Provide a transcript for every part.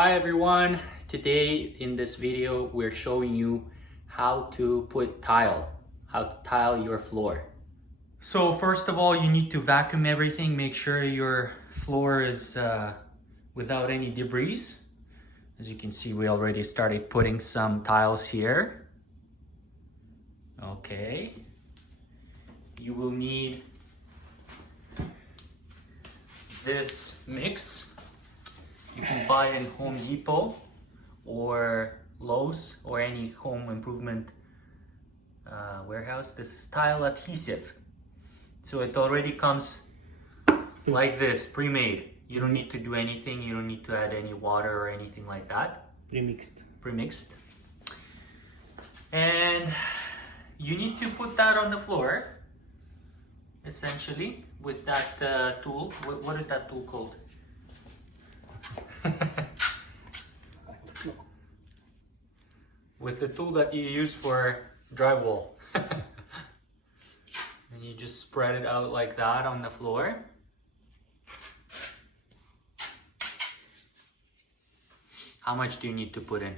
Hi everyone, today in this video we're showing you how to tile your floor. So first of all, you need to vacuum everything, make sure your floor is without any debris. As you can see, we already started putting some tiles here. Okay, you will need this mix. You can buy it in Home Depot or Lowe's or any home improvement warehouse. This is tile adhesive. So it already comes like this, pre-made. You don't need to do anything. You don't need to add any water or anything like that. Pre-mixed. And you need to put that on the floor, essentially, with that tool. What is that tool called? With the tool that you use for drywall. And you just spread it out like that on the floor. How much do you need to put in?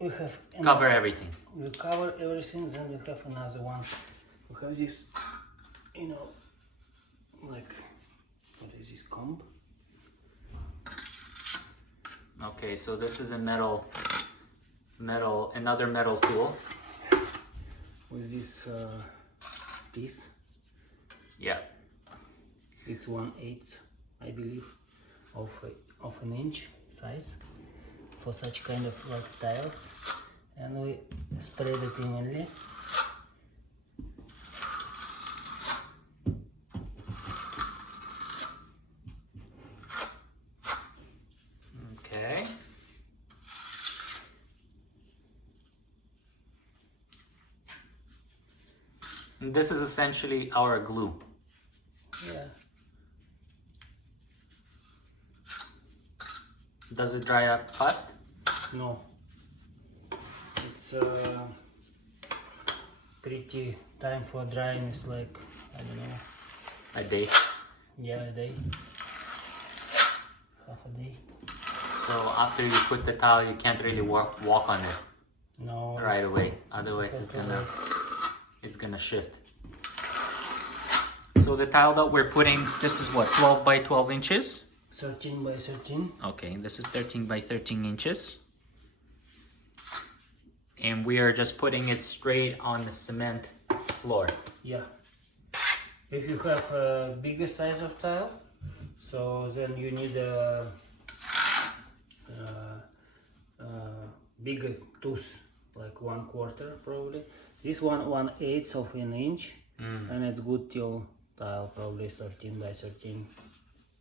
We have cover everything. We cover everything, then we have another one. We have this, like, what is this, comb? Okay, so this is a another metal tool. With this piece. Yeah. It's 1/8, I believe, of an inch size for such kind of like tiles, and we spread it evenly. Okay. And this is essentially our glue. Yeah. Does it dry up fast? No. It's pretty time for drying is like, I don't know. A day. Yeah, a day. Half a day. So after you put the tile, you can't really walk on it. No. Right away. Otherwise it's gonna shift. So the tile that we're putting, this is what, 12 by 12 inches? 13 by 13. Okay, this is 13 by 13 inches. And we are just putting it straight on the cement floor. Yeah. If you have a bigger size of tile, so then you need a bigger tooth, like 1/4 probably. This one 1/8 of an inch, and it's good till tile, probably 13 by 13.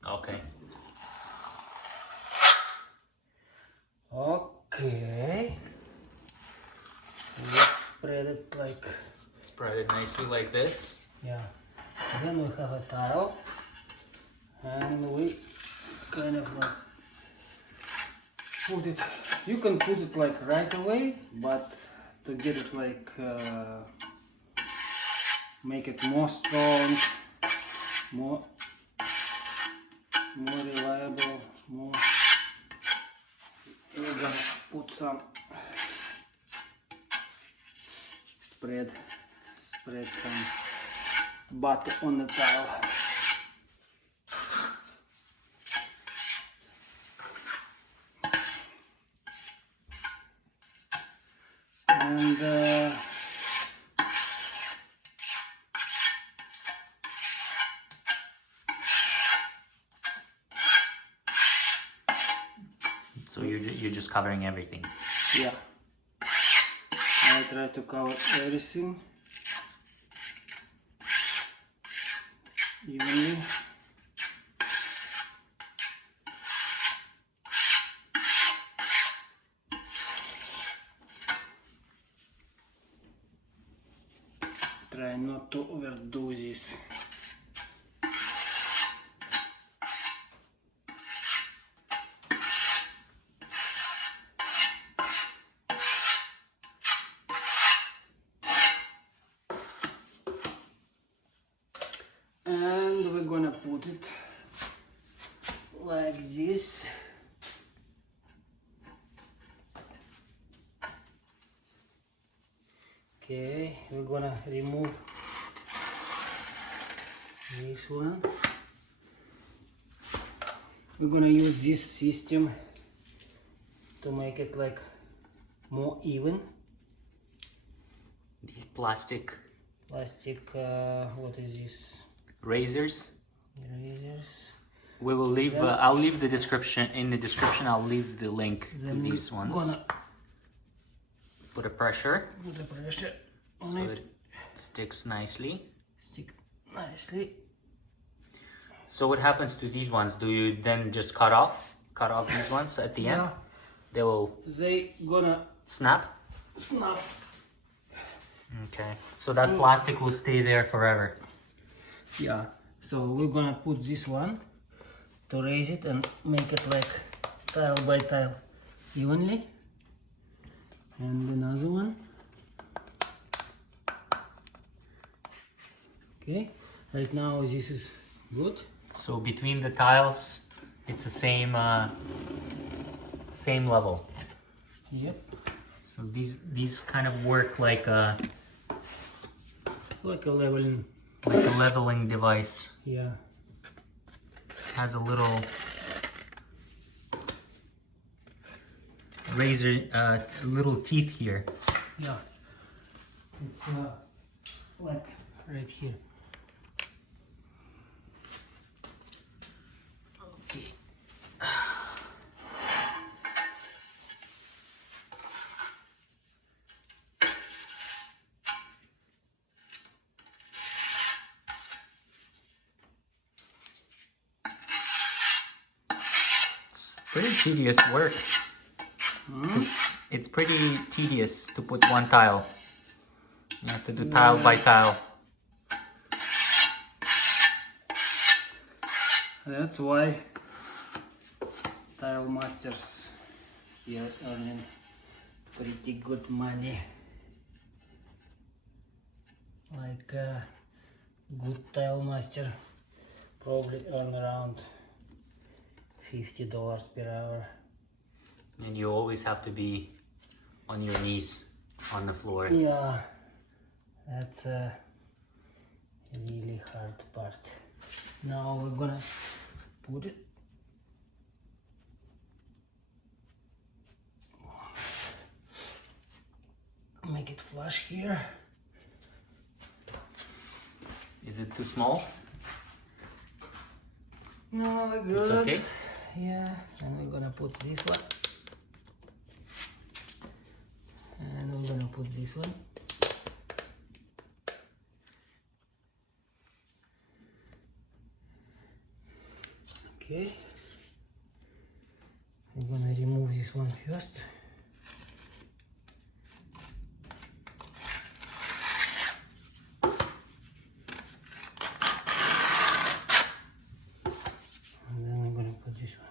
Okay. Okay. Let's spread it like. Spread it nicely like this. Yeah. Then we have a tile, and we kind of like put it. You can put it like right away, but to get it like make it more strong, more reliable, more. We're gonna put some spread some butter on the tile. And so you're just covering everything. yeah, I try to cover everything evenly. Try not to overdo this. and we're gonna put it like this. Okay, we're gonna remove this one. We're gonna use this system to make it like more even. These plastic what is this? razors. Erasers. We will leave. I'll leave the description in the description. I'll leave the link to Then these we're ones. gonna Put a pressure put the pressure on so it. it sticks nicely. Stick nicely. So what happens to these ones? Do you then just cut off these ones at the end? Yeah. They will They gonna snap. snap. Okay. So that plastic will stay there forever. Yeah. So we're gonna put this one to raise it and make it like tile by tile evenly. And another one. Okay. Right now this is good. So between the tiles, it's the same level. Yep. So these kind of work like a leveling. device. Yeah. Has a little razor, little teeth here. Yeah. It's like right here. Okay. It's pretty tedious work. It's pretty tedious to put one tile. You have to do tile by tile. That's why tile masters here earning pretty good money. Like a good tile master probably earn around $50 per hour. And you always have to be on your knees on the floor. Yeah, that's a really hard part. Now we're gonna put it. Make it flush here. Is it too small? No, we're good. It's okay? Yeah, and we're gonna put this one. And we're gonna put this one. Okay. I'm gonna remove this one first. And then I'm gonna put this one.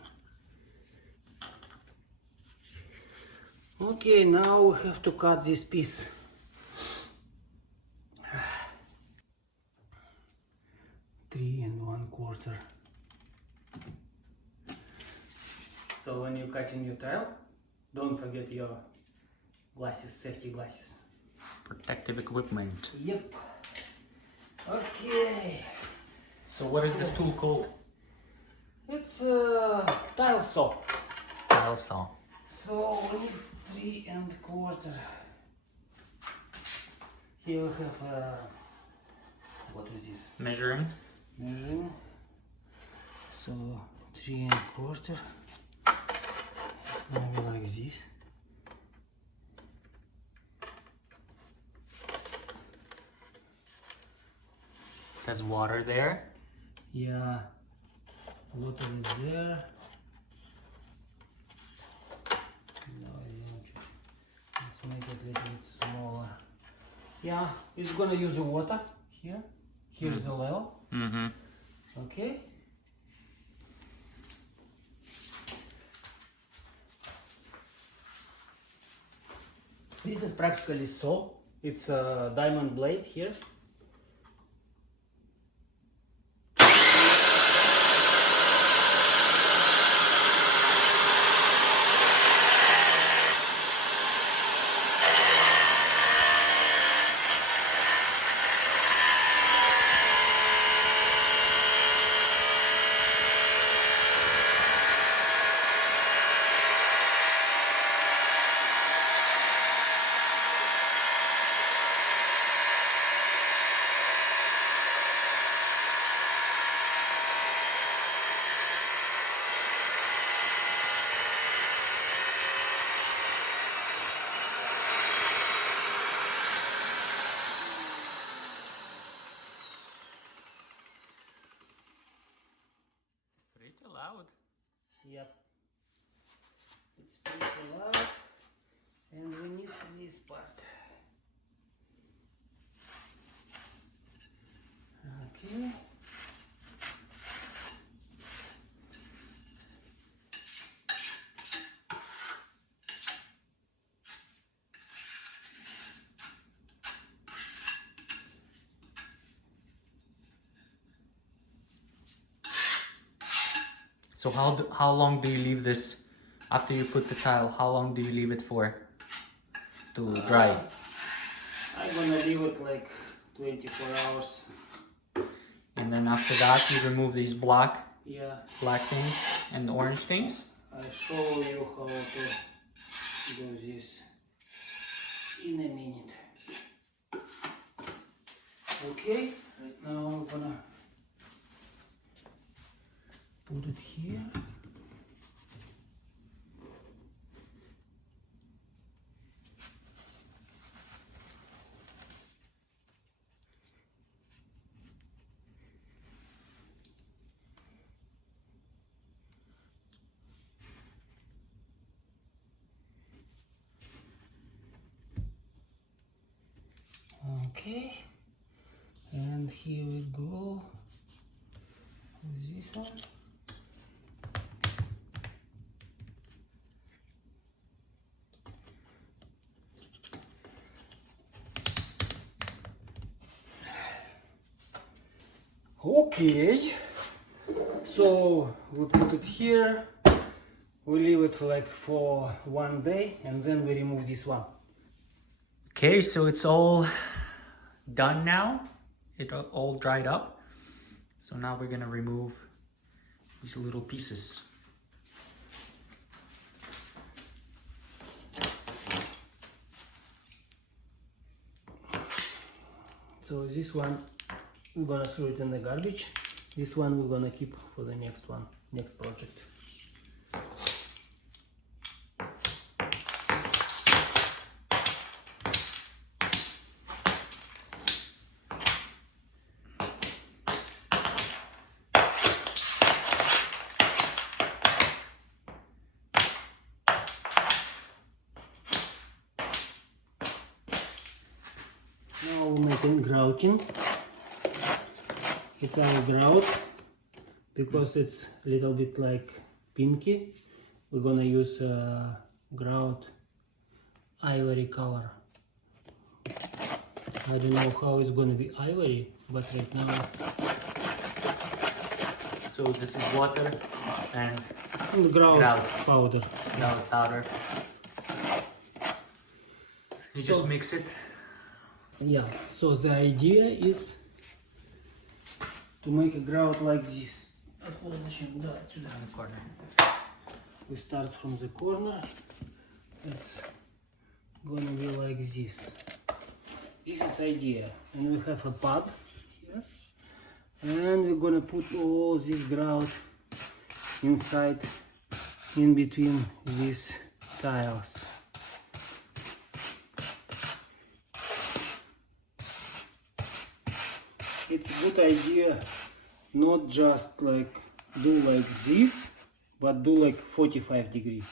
Okay, now we have to cut this piece. Three and 1/4. So when you're cutting your tile, don't forget your glasses, safety glasses. Protective equipment. Yep. Okay. So what is this tool called? It's tile saw. Tile saw. So we need 3 1/4. Here we have what is this? Measuring. Measuring. So 3 1/4. Maybe like this. There's water there. Yeah, water is there. No, let's make it a little bit smaller. Yeah, it's gonna use the water here. Here's the level. Mm-hmm. Okay. This is practically saw. It's a diamond blade here. pretty loud. Yep. It's pretty loud. And we need this part. Okay. So how long do you leave this after you put the tile? How long do you leave it for to dry? I'm gonna leave it like 24 hours. And then after that you remove these black Yeah. things and orange things. I'll show you how to do this in a minute. Okay, right now I'm gonna put it here. Okay, and here we go with this one. Okay, so we put it here, we leave it like for 1 day and then we remove this one. Okay, so it's all done now. It all dried up. So now we're gonna remove these little pieces. So this one we're gonna throw it in the garbage. This one we're gonna keep for the next one, next project. Now we're making grouting. It's our grout because it's a little bit like pinky. We're gonna use grout ivory color. I don't know how it's gonna be ivory, but right now. So this is water and Grout grout powder. grout powder. You So- just mix it. Yeah, so the idea is to make a grout like this. On the corner. We start from the corner. It's gonna be like this. This is idea. And we have a pot here. And we're gonna put all this grout inside, in between these tiles. It's a good idea not just like do like this, but do like 45 degrees.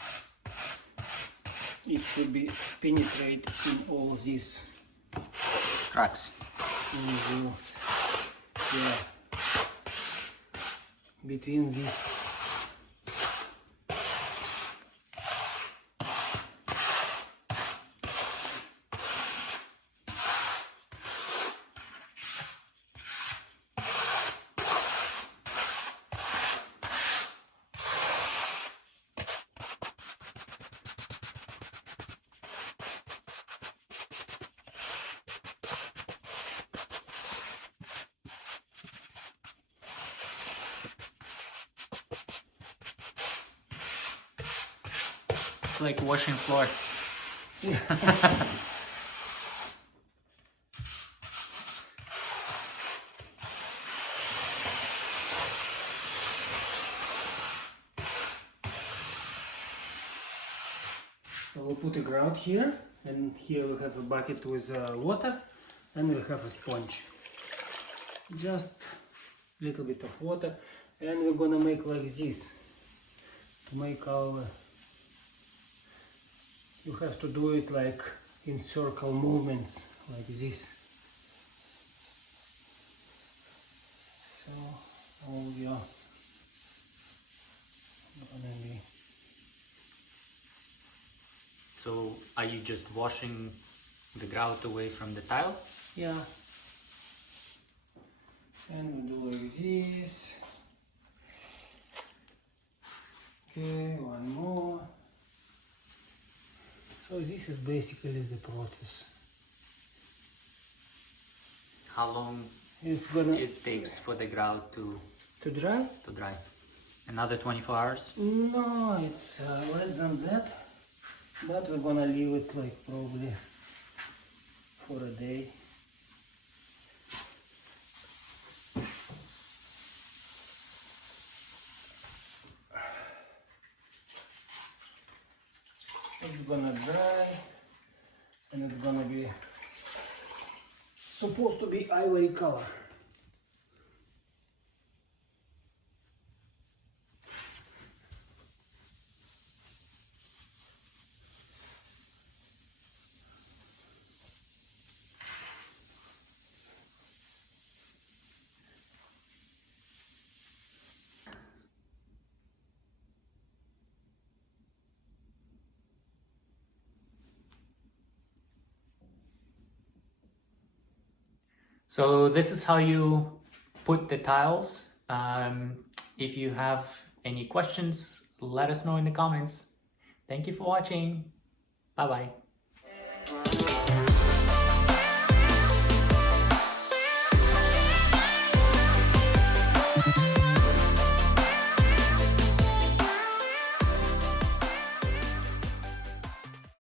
It should be penetrate in all these Cracks. yeah, between these. It's like washing floor. So we'll put a grout here, and here we have a bucket with water, and we have a sponge. Just little bit of water, and we're gonna make like this to make our. You have to do it like in circle movements, like this. So all your gonna be. So are you just washing the grout away from the tile? Yeah. And we do like this. Okay, one more. So this is basically the process. How long It's gonna it takes for the grout to dry? dry? Another 24 hours? No, it's less than that. But we're gonna leave it like probably for a day. It's gonna dry and it's gonna be supposed to be ivory color. So this is how you put the tiles. If you have any questions, let us know in the comments. Thank you for watching. Bye bye.